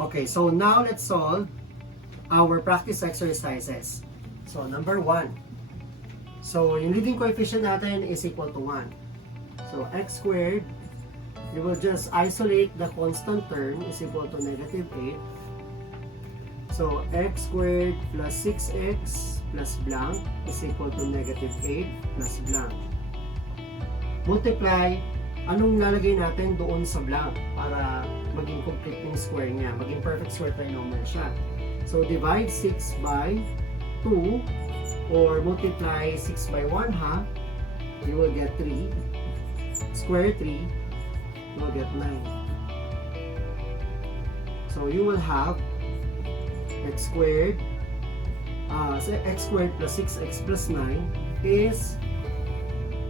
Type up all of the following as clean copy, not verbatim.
Okay, so now let's solve our practice exercises. So number 1. So yung leading coefficient natin is equal to 1. So x squared, you will just isolate the constant term is equal to negative 8. So x squared plus 6x plus blank is equal to negative 8 plus blank. Multiply, anong lalagay natin doon sa blank para maging complete yung square niya, maging perfect square trinomial siya. So divide 6 by 2 or multiply 6 by 1 half, you will get 3. Square 3, you will get 9. So you will have x squared plus 6x plus 9 is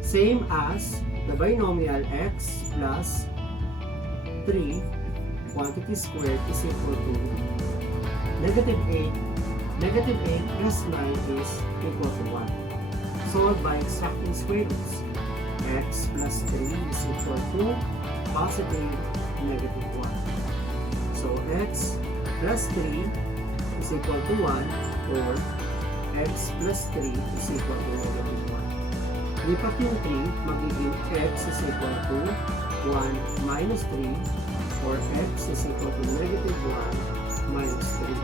same as the binomial x plus 3 quantity squared is equal to negative 8. Negative 8 plus 9 is equal to 1. Solved by extracting square roots. X plus 3 is equal to positive negative 1. So x plus 3 is equal to 1 or x plus 3 is equal to negative 1. Lipat yung 3, magiging x is equal to 1 minus 3 or x is equal to negative 1 minus 3.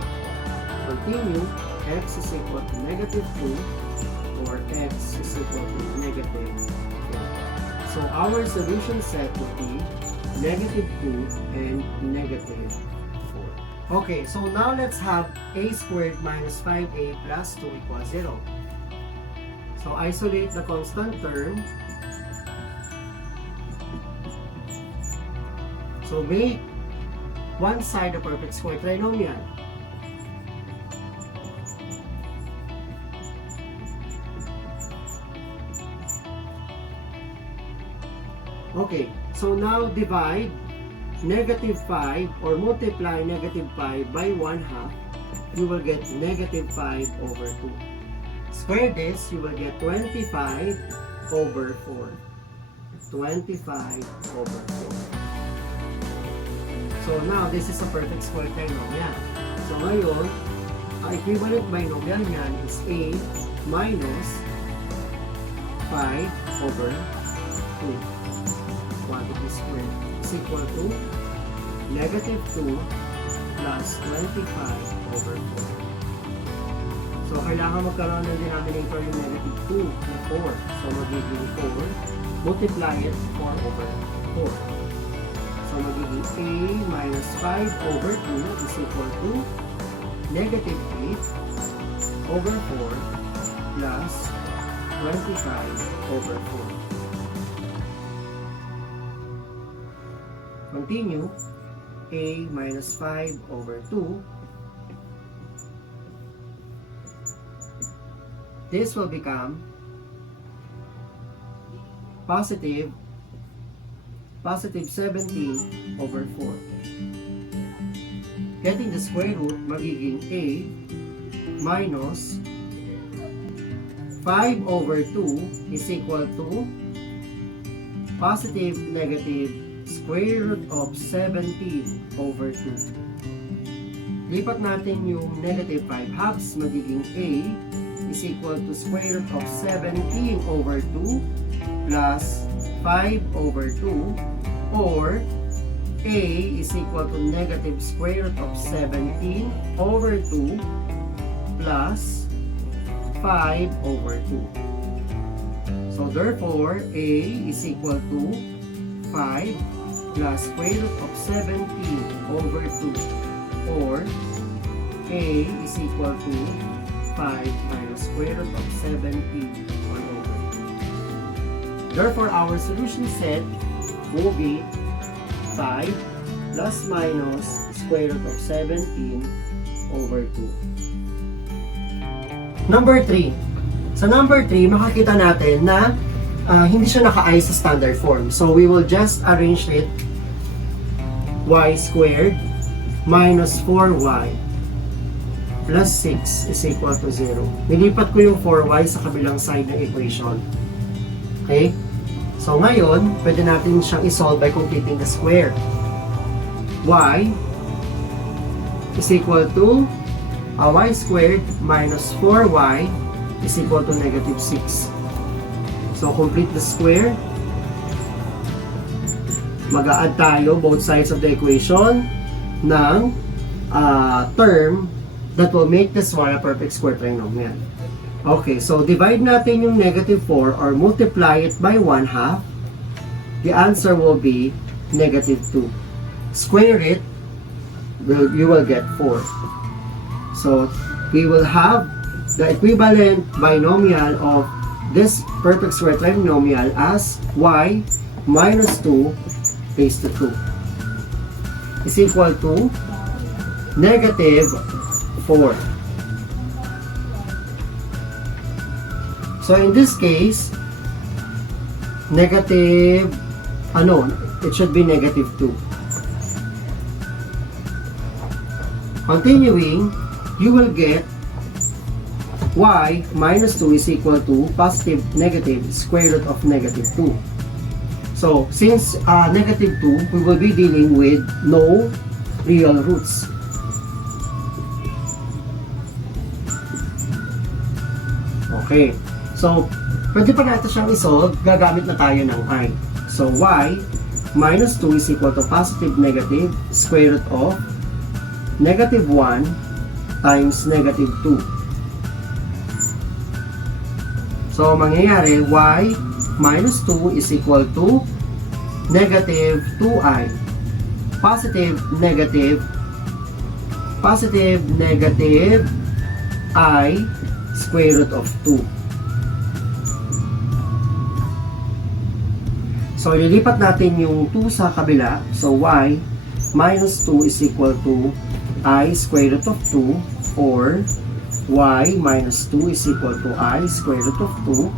Continue, x is equal to negative 2 or x is equal to negative 4. So our solution set would be negative 2 and negative 4. Okay, so now let's have a squared minus 5a plus 2 equals 0. So isolate the constant term. So make one side a perfect square trinomial. Okay, so now divide negative 5 or multiply negative 5 by 1 half, you will get negative 5 over 2. Square this, you will get 25 over 4. 25 over 4. So now, this is a perfect square trinomial. So ngayon, ang equivalent binomial niyan is a minus 5 over 2. Quantity squared is equal to negative 2 plus 25 over 4. So kailangan magkaroon ng denominator yung negative 2 na 4. So magiging 4, multiply it 4 over 4. So magiging a minus 5 over 2 is equal to negative 8 over 4 plus 25 over 4. Continue, a minus 5 over 2. This will become positive 17 over 4. Getting the square root, magiging a minus 5 over 2 is equal to positive negative square root of 17 over 2. Lipat natin yung negative 5 halves, magiging a is equal to square root of 17 over 2 plus 5 over 2 or a is equal to negative square root of 17 over 2 plus 5 over 2. So therefore, a is equal to 5 plus square root of 17 over 2 or a is equal to 5 minus square root of 17 all over 2. Therefore, our solution set will be 5 plus minus square root of 17 over 2. Number 3. Sa number 3, makakita natin na hindi siya naka-ayos sa standard form. So, we will just arrange it y squared minus 4y plus 6 is equal to 0. Nilipat ko yung 4y sa kabilang side ng equation. Okay? So, ngayon, pwede natin siyang isolve by completing the square. Y is equal to y squared minus 4y is equal to negative 6. So, complete the square. Mag-a-add tayo both sides of the equation ng term that will make this one a perfect square trinomial. Okay, so divide natin yung negative 4 or multiply it by 1/2. The answer will be negative 2. Square it, you will get 4. So, we will have the equivalent binomial of this perfect square trinomial as y minus 2 raised to 2 is equal to negative 4. So in this case, negative, it should be negative 2. Continuing, you will get y minus 2 is equal to positive negative square root of negative 2. So, since negative 2, we will be dealing with no real roots. Okay. So, pwede pa natin siyang isolve, gagamit na tayo ng I. So, y minus 2 is equal to positive negative square root of negative 1 times negative 2. So, mangyayari, y minus 2 is equal to negative 2i. Positive, negative I square root of 2. So, lilipat natin yung 2 sa kabila. So, y minus 2 is equal to I square root of 2 or y minus 2 is equal to I square root of 2.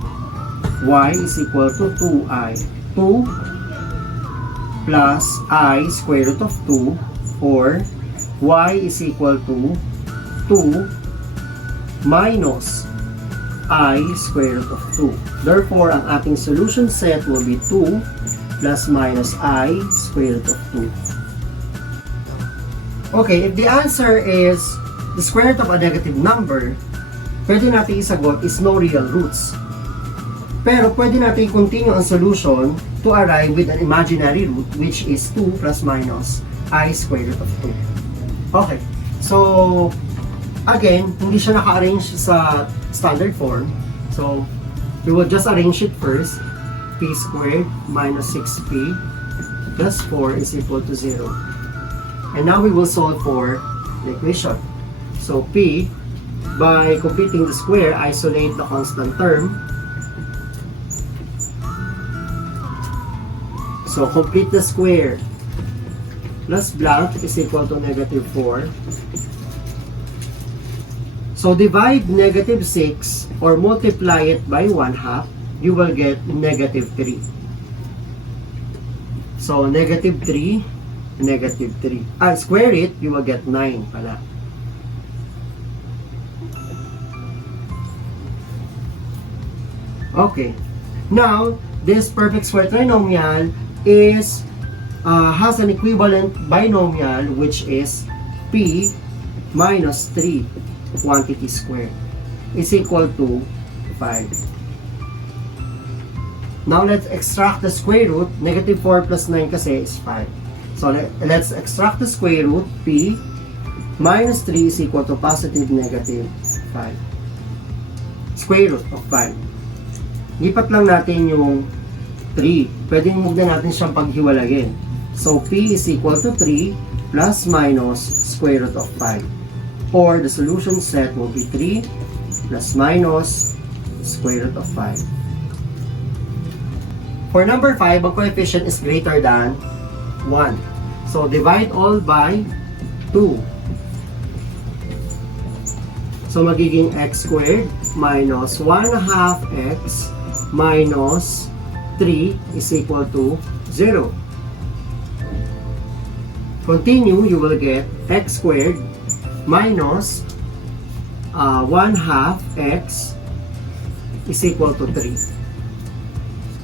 Y is equal to 2i. 2 plus I square root of 2 or y is equal to 2 minus I square root of 2. Therefore, ang ating solution set will be 2 plus minus I square root of 2. Okay, if the answer is the square root of a negative number, pwede natin isagot is no real roots. Pero pwede natin continue ang solution to arrive with an imaginary root which is 2 plus minus I square root of 2. Okay, so again, hindi siya naka-arrange sa standard form. So, we will just arrange it first. P squared minus 6p plus 4 is equal to 0. And now we will solve for the equation. So, p, by completing the square, isolate the constant term. So, complete the square. Plus blank is equal to negative 4. So, divide negative 6 or multiply it by 1/2, you will get negative 3. So, negative 3, negative 3. Square it, you will get 9 pala. Okay. Now, this perfect square trinomial is has an equivalent binomial which is p minus 3 quantity squared is equal to 5. Now, let's extract the square root. Negative 4 plus 9 kasi is 5. So, let's extract the square root. P minus 3 is equal to positive negative 5. Square root of 5. Lipat lang natin yung 3. Pwedeng huwag na natin siyang paghiwalayin. So, P is equal to 3 plus minus square root of 5. Or, the solution set will be 3 plus minus square root of 5. For number 5, ang coefficient is greater than 1. So, divide all by 2. So, magiging x squared minus 1/2 x minus 3 is equal to 0. Continue, you will get x squared minus 1/2 x is equal to 3.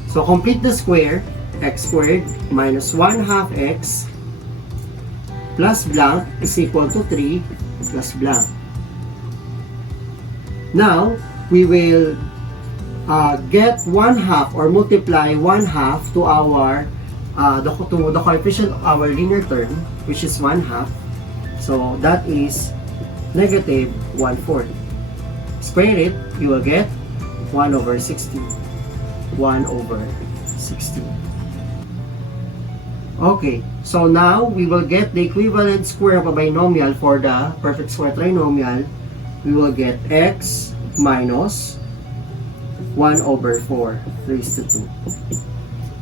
So, complete the square. X squared minus 1/2 x plus blank is equal to 3 plus blank. Now, we will get 1/2 or multiply 1/2 to our the coefficient of our linear term, which is 1/2. So that is negative 1/4. Square it, you will get 1/16. 1/16. Okay, so now we will get the equivalent square of a binomial for the perfect square trinomial. We will get x minus 1/4 raised to 2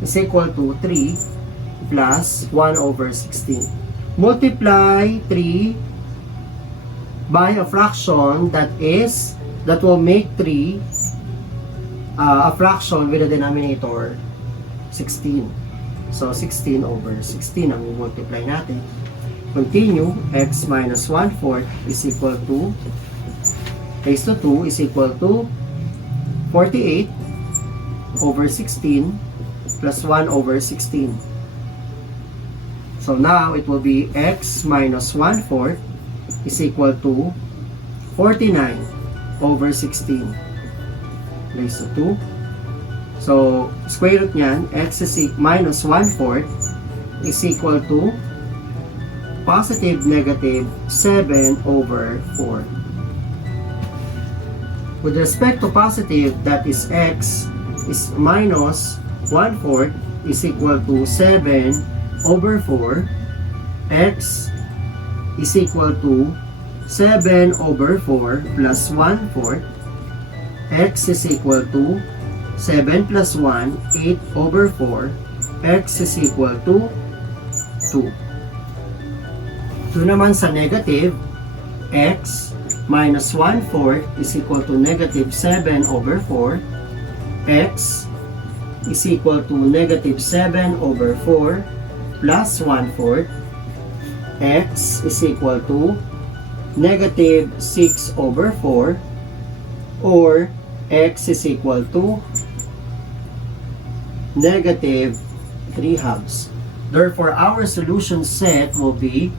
is equal to 3 plus 1/16. Multiply 3 by a fraction that will make 3 a fraction with a denominator 16. So 16/16 ang i-multiply natin. Continue, x minus 1/4 is equal to raised to 2 is equal to 48/16 plus 1/16. So now it will be x minus 1/4 is equal to 49/16 raised to 2. So, square root niyan, x is minus 1/4 is equal to positive negative 7/4. With respect to positive, that is x is minus 1/4 is equal to 7/4. X is equal to 7/4 plus 1/4. X is equal to 7 plus 1, 8/4. X is equal to 2. Ito naman sa negative, x minus 1/4 is equal to negative 7/4. X is equal to negative 7/4 plus 1/4. X is equal to negative 6/4, or x is equal to negative 3/2. Therefore, our solution set will be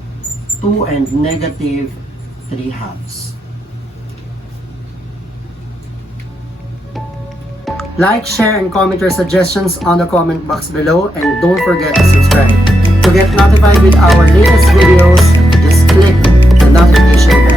2 and negative 3/2. Like, share, and comment your suggestions on the comment box below, and don't forget to subscribe. To get notified with our latest videos, just click the notification bell.